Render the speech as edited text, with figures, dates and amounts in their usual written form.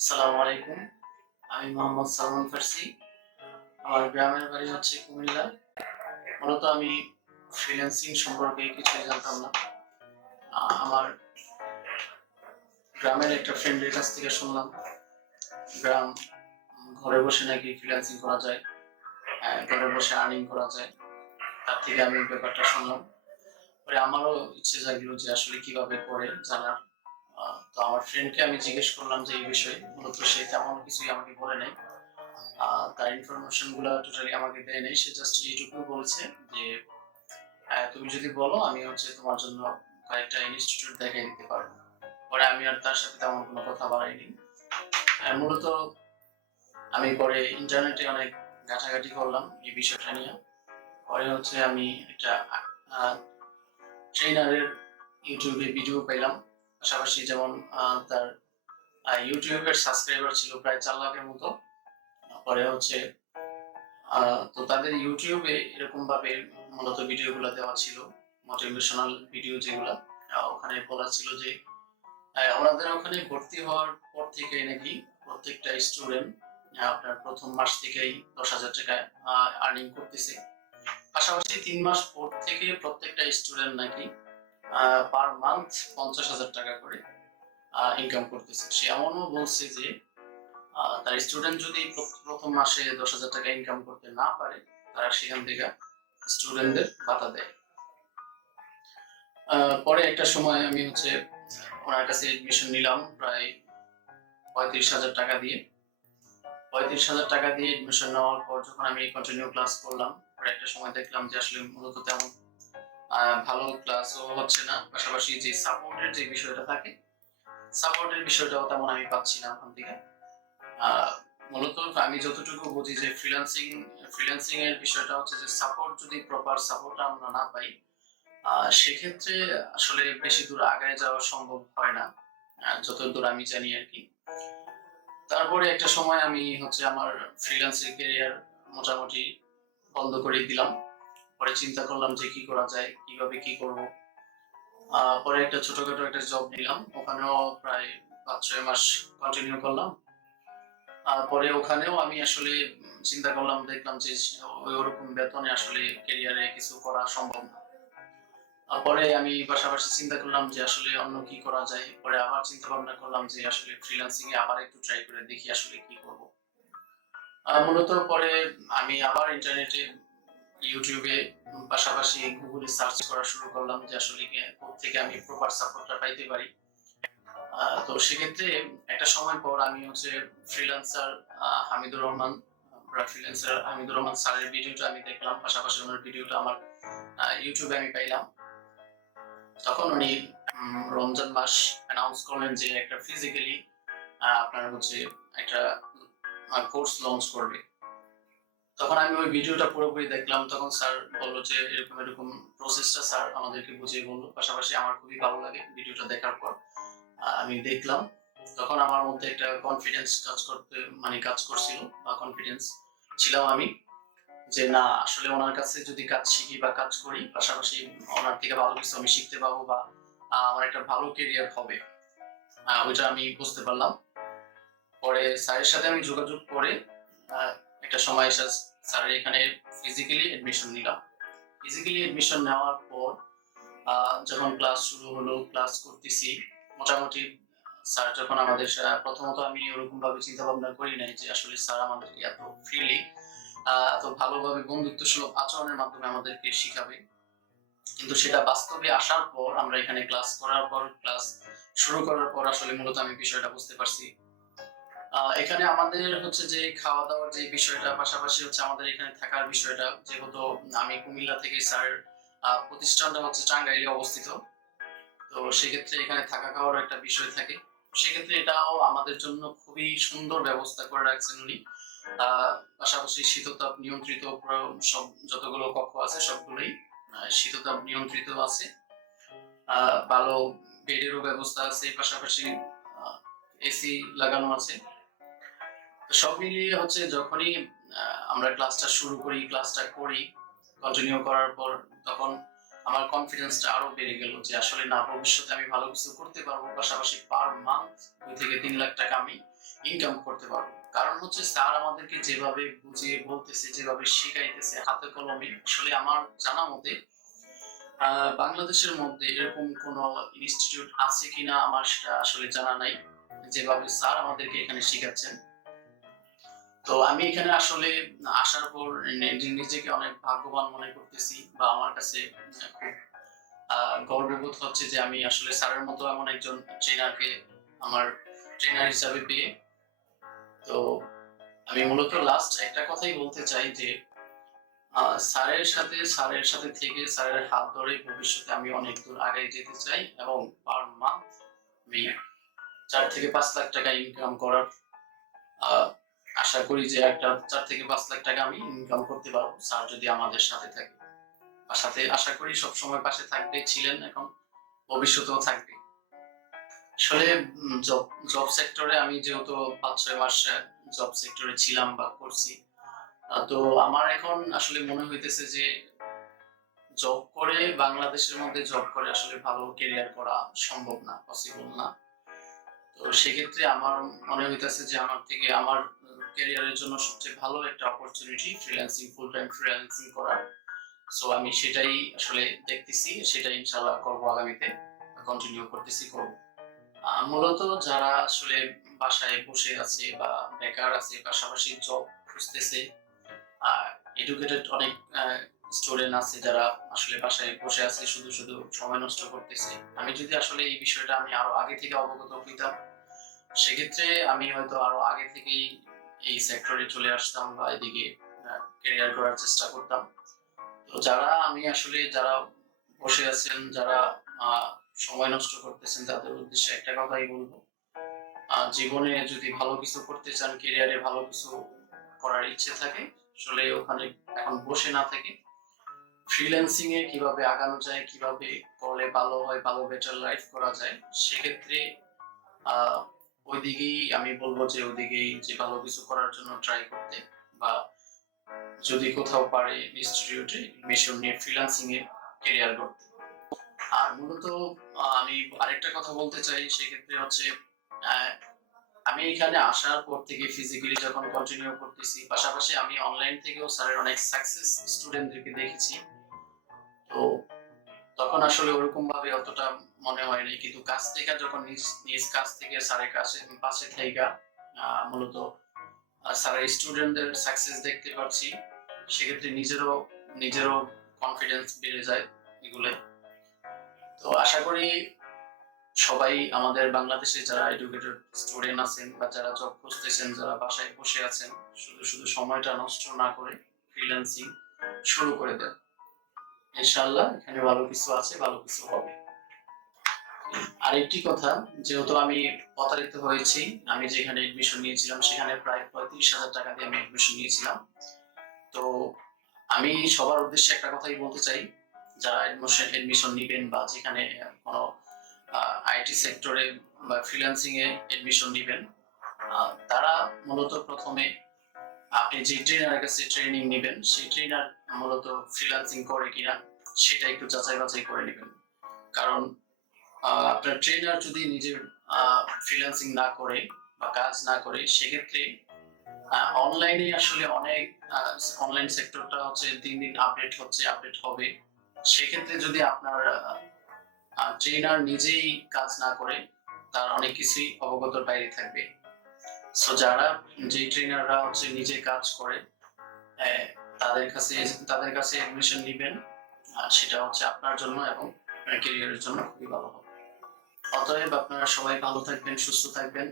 আসসালামু আলাইকুম। আমি মোহাম্মদ সালমান ফার্সি। আমার গ্রামের বাড়ি হচ্ছে কুমিল্লা। মূলত আমি ফ্রিল্যান্সিং সম্পর্কে কিছুই জানতাম না। আমার গ্রামের একটা ফ্রেন্ডের কাছ থেকে শুনলাম গ্রাম ঘরে বসে নাকি ফ্রিল্যান্সিং করা যায়, ঘরে বসে আর্নিং করা যায়। তার থেকে আমি ব্যাপারটা শুনলাম। পরে আমারও ইচ্ছে জাগলো যে আসলে কিভাবে করে জানার। তো আমার ফ্রেন্ডকে আমি জিজ্ঞেস করলাম যে এই বিষয়ে। মূলত সে তেমন কিছুই আমাকে বলে নাই। তার ইনফরমেশন গুলো টোটালি আমাকে দেয় নাই। সে জাস্ট এইটুকু বলছে যে তুমি যদি বলো আমি হচ্ছে তোমার জন্য কয়েকটা ইনস্টিটিউট দেখাই দিতে পারবো। পরে আমি আর তার সাথে তেমন কোনো কথা বাড়াইনি। মূলত আমি পরে ইন্টারনেটে অনেক ঘাটাঘাটি করলাম এই বিষয়টা নিয়ে। পরে হচ্ছে আমি একটা ট্রেনারের ইউটিউবে ভিডিও পেলাম। পাশাপাশি যেমন তার ইউটিউবের সাবস্ক্রাইবার ছিল প্রায় 4 লাখের মতো। পরে হচ্ছে তো তাদের ইউটিউবে এরকম ভাবে মূলত ভিডিওগুলো দেওয়া ছিল, মোটিভেশনাল ভিডিও যেগুলো। ওখানে বলা ছিল যে ওনাদের ওখানে ভর্তি হওয়ার পর থেকে নাকি প্রত্যেকটা স্টুডেন্ট আপনার প্রথম মাস থেকেই 10,000 টাকা আর্নিং করতেছে। পাশাপাশি 3 মাস পর থেকে প্রত্যেকটা স্টুডেন্ট নাকি পার মান্থ 50,000 টাকা করে ইনকাম করতেছে। সে এমনও বলছে যে তার স্টুডেন্ট যদি প্রথম মাসে 10,000 টাকা ইনকাম করতে না পারে, তারা সেখান থেকে স্টুডেন্টদের ভাতা দেয়। পরে একটা সময় আমি হচ্ছে ওনার কাছে এডমিশন নিলাম প্রায় 35,000 টাকা দিয়ে। 35,000 টাকা দিয়ে এডমিশন নেওয়ার পর যখন আমি কন্টিনিউ ক্লাস করলাম, পরে একটা সময় দেখলাম যে আসলে মূলত তেমন ভালো ক্লাসও হচ্ছে না। পাশাপাশি যে সাপোর্টের যে বিষয়টা থাকে, সাপোর্টের বিষয়টাও তেমন আমি পাচ্ছি না ওখান থেকে। মূলত আমি যতটুকু বুঝি যে ফ্রিল্যান্সিং এর বিষয়টা হচ্ছে যে সাপোর্ট যদি প্রপার সাপোর্ট আমরা না পাই, সেক্ষেত্রে আসলে বেশি দূর আগায় যাওয়া সম্ভব হয় না, যতদূর আমি জানি আর কি। তারপরে একটা সময় আমি হচ্ছে আমার ফ্রিল্যান্সিং ক্যারিয়ার মোটামুটি বন্ধ করে দিলাম। পরে চিন্তা করলাম যে কি করা যায়, কিভাবে কি করব। পরে একটা ছোটখাটো একটা জব নিলাম, ওখানেও প্রায় 5-6 মাস কন্টিনিউ করলাম। পরে ওখানেও আমি আসলে চিন্তা করলাম, দেখলাম যে ওরকম বেতনে আসলে ক্যারিয়ারে কিছু করা সম্ভব না। পরে আমি পাশাপাশি চিন্তা করলাম যে আসলে অন্য কি করা যায়। পরে আবার চিন্তা ভাবনা করলাম যে আসলে ফ্রিল্যান্সিং এ আবার একটু ট্রাই করে দেখি আসলে কি করব। মূলত পরে আমি আবার ইন্টারনেটে ইউটিউবে পাশাপাশি গুগলে সার্চ করা শুরু করলাম যে আসলে কোত্থেকে আমি প্রপার সাপোর্টটা পাইতে পারি। তো সেক্ষেত্রে একটা সময় পর আমি হচ্ছে ফ্রিল্যান্সার হামিদুর রহমান স্যারের ভিডিওটা আমি দেখলাম, পাশাপাশি ওনার ভিডিওটা আমার ইউটিউবে আমি পাইলাম। তখন উনি রমজান মাস অ্যানাউন্স করলেন যে একটা ফিজিক্যালি আপনার হচ্ছে একটা কোর্স লঞ্চ করবে। তখন আমি ওই ভিডিওটা পুরোপুরি দেখলাম। তখন স্যার বললো যে এরকম এরকম প্রসেসটা স্যার আমাদেরকে বুঝিয়ে বললো। পাশাপাশি আমার খুবই ভালো লাগে ভিডিওটা দেখার পর। আমি দেখলাম, তখন আমার মধ্যে একটা কনফিডেন্স কাজ করছিল, বা কনফিডেন্স ছিলাম আমি যে না আসলে ওনার কাছে যদি কাজ শিখি বা কাজ করি, পাশাপাশি ওনার থেকে ভালো কিছু আমি শিখতে পাবো, বা আমার একটা ভালো ক্যারিয়ার হবে, ওইটা আমি বুঝতে পারলাম। পরে স্যারের সাথে আমি যোগাযোগ করে একটা সময় স্যারের এখানে ফিজিক্যালি এডমিশন নিলাম। ফিজিক্যালি এডমিশন নেওয়ার পর যখন ক্লাস শুরু হলো, ক্লাস করতেছি মোটামুটি। স্যার যখন আমাদের প্রথমত আমি ওরকম ভাবে চিন্তা ভাবনা করি নাই যে আসলে স্যার আমাদেরকে এত ফ্রিলি এত ভালোভাবে বন্ধুত্বসুলভ আচরণের মাধ্যমে আমাদেরকে শিখাবে। কিন্তু সেটা বাস্তবে আসার পর, আমরা এখানে ক্লাস করার পর, ক্লাস শুরু করার পর আসলে মূলত আমি বিষয়টা বুঝতে পারছি। এখানে আমাদের হচ্ছে যে খাওয়া দাওয়ার যে বিষয়টা, পাশাপাশি হচ্ছে আমাদের এখানে থাকার বিষয়টা, যেহেতু আমি কুমিল্লা থেকে, স্যার প্রতিষ্ঠানটা হচ্ছে টাঙ্গাইলে অবস্থিত। তো সেক্ষেত্রে এখানে থাকা খাওয়ার একটা বিষয় থাকে। সেক্ষেত্রে এটাও আমাদের জন্য খুবই সুন্দর ব্যবস্থা করে রাখছেন উনি। পাশাপাশি শীততাপ নিয়ন্ত্রিত সব যতগুলো কক্ষ আছে সবগুলোই শীততাপ নিয়ন্ত্রিত আছে। ভালো বেডেরও ব্যবস্থা আছে, পাশাপাশি এসি লাগানো আছে। সব মিলিয়ে হচ্ছে যখনই আমরা ক্লাসটা শুরু করি, ক্লাসটা করি, কন্টিনিউ করার পর তখন আমার কনফিডেন্সটা আরো বেড়ে গেল যে আসলে না, ভবিষ্যতে আমি ভালো কিছু করতে পারবো, পাশাপাশি পার মান্থ 2 থেকে 3 লাখ টাকা আমি ইনকাম করতে পারবো। কারণ হচ্ছে স্যার আমাদেরকে যেভাবে বুঝিয়ে বলতেছে, যেভাবে শিখাইতেছে হাতে কলমে, আসলে আমার জানা মতে বাংলাদেশের মধ্যে এরকম কোন ইনস্টিটিউট আছে কিনা আমার সেটা আসলে জানা নাই, যেভাবে স্যার আমাদেরকে এখানে শেখাচ্ছেন। তো আমি এখানে আসলে আসার পর নিজেকে অনেক ভাগ্যবান মনে করতেছি, বা আমার কাছে খুব গর্ববোধ হচ্ছে যে আমি আসলে স্যারের মতো এমন একজন ট্রেনারকে আমার ট্রেনার হিসাবে পেয়ে। তো আমি মূলত লাস্ট একটা কথাই বলতে চাই যে স্যারের সাথে থেকে স্যারের হাত ধরে ভবিষ্যতে আমি অনেক দূর আগে যেতে চাই, এবং পার মান্থ আমি 4 থেকে 5 লাখ টাকা ইনকাম করার আশা করি যে একটা 4 থেকে 5 লাখ টাকা আমি ইনকাম করতে পারবো, স্যার যদি আমাদের সাথে থাকে। আর সাথে আশা করি সবসময় পাশে থাকবে, ছিলেন, এখন ভবিষ্যতেও থাকবে। আসলে জব সেক্টরে আমি যেহেতু 5-6 মাস জব সেক্টরে ছিলাম বা করছি, তো আমার এখন আসলে মনে হইতেছে যে জব করে, বাংলাদেশের মধ্যে জব করে আসলে ভালো ক্যারিয়ার করা সম্ভব না, পসিবল না। তো সেক্ষেত্রে আমার মনে হইতেছে যে আমার ক্যারিয়ারের জন্য সবচেয়ে ভালো একটা opportunity freelancing, full time freelancing করা। সো আমি সেটাই আসলে দেখতেছি, সেটাই ইনশাআল্লাহ করব, আগামীতে কন্টিনিউ করব। মূলত যারা আসলে বাসায় বসে আছে বা বেকার আছে, পাশাপাশি জব খুঁজতেছে, এডুকেটেড অনেক স্টুডেন্ট আছে যারা আসলে বাসায় বসে আছে, শুধু শুধু সময় নষ্ট করতেছে। আমি যদি আসলে এই বিষয়টা আমি আরো আগে থেকে অবগত হইতাম, সেক্ষেত্রে আমি হয়তো আরো আগে থেকেই এই সেক্টরে চলে আসতাম বা এদিকে ক্যারিয়ার করার চেষ্টা করতাম। তো যারা বসে আছেন, যারা সময় নষ্ট করতেছেন, তাদের উদ্দেশ্যে একটা কথাই বলবো, জীবনে যদি ভালো কিছু করতে চান, ক্যারিয়ারে ভালো কিছু করার ইচ্ছে থাকে, আসলে ওখানে এখন বসে না থেকে ফ্রিল্যান্সিং এ কিভাবে আগানো যায়, কিভাবে করলে ভালো হয়, ভালো বেটার লাইফ করা যায়, সেক্ষেত্রে ওইদিকেই আমি বলবো যে ওইদিকেই যে ভালো কিছু করার জন্য ট্রাই করতে, বা যদি কোথাও পারে ইনস্টিটিউটে এডমিশন নিয়ে ফ্রিল্যান্সিং এ ক্যারিয়ার করতে। আর মূলত আমি আরেকটা কথা বলতে চাই, সেক্ষেত্রে হচ্ছে আমি এখানে আসার পর থেকে ফিজিক্যালি যখন কন্টিনিউ করতেছি, পাশাপাশি আমি অনলাইন থেকেও স্যারের অনেক সাকসেস স্টুডেন্টদেরকে দেখেছি। তো তখন আসলে ওরকম ভাবে অতটা মনে হয়নি, কিন্তু কাছ থেকে যখন নিজ কাছ থেকে স্যারের কাছে পাশে থাইকা মূলত স্যারের স্টুডেন্টদের সাকসেস দেখতে পাচ্ছি, সেক্ষেত্রে নিজেরও কনফিডেন্স বেড়ে যায় এগুলো। তো আশা করি সবাই আমাদের বাংলাদেশে যারা এডুকেটেড স্টুডেন্ট আছেন, বা যারা জব খুঁজতেছেন, যারা বাসায় বসে আছেন, শুধু শুধু সময়টা নষ্ট না করে ফ্রিল্যান্সিং শুরু করে দেন। ইনশাআল্লাহ এখানে ভালো কিছু আছে, ভালো কিছু হবে। আরেকটি কথা, যেহেতু আমি প্রতারিত হয়েছি, আমি যেখানে এডমিশন নিয়েছিলাম সেখানে প্রায় 35,000 টাকা দিয়ে আমি এডমিশন নিয়েছিলাম। তো আমি সবার উদ্দেশ্যে একটা কথাই বলতে চাই, যারা এডমিশন নিবেন বা যেখানে কোনো আইটি সেক্টরে বা ফ্রিল্যান্সিং এ এডমিশন নিবেন, তারা মূলত প্রথমে আপনি যে ট্রেনারের কাছে ট্রেনিং নেবেন, সেই ট্রেনার মূলত ফ্রিল্যান্সিং করে কিনা সেটা একটু যাচাই বাছাই করে নেবেন। কারণ আপনার ট্রেনার যদি নিজে ফ্রিল্যান্সিং না করে বা কাজ না করে, সেক্ষেত্রে অনলাইনে আসলে অনেক অনলাইন সেক্টরটা হচ্ছে দিন দিন আপডেট হবে। সেক্ষেত্রে যদি আপনার ট্রেনার নিজেই কাজ না করে, তার অনেক কিছুই অবগতর বাইরে থাকবে। সো যে ট্রেনাররা হচ্ছে নিজে কাজ করে, তাদের কাছে এডমিশন নেবেন, সেটা হচ্ছে আপনার জন্য এবং ক্যারিয়ারের জন্য খুবই ভালো হবে। অতএব আপনারা সবাই ভালো থাকবেন, সুস্থ থাকবেন।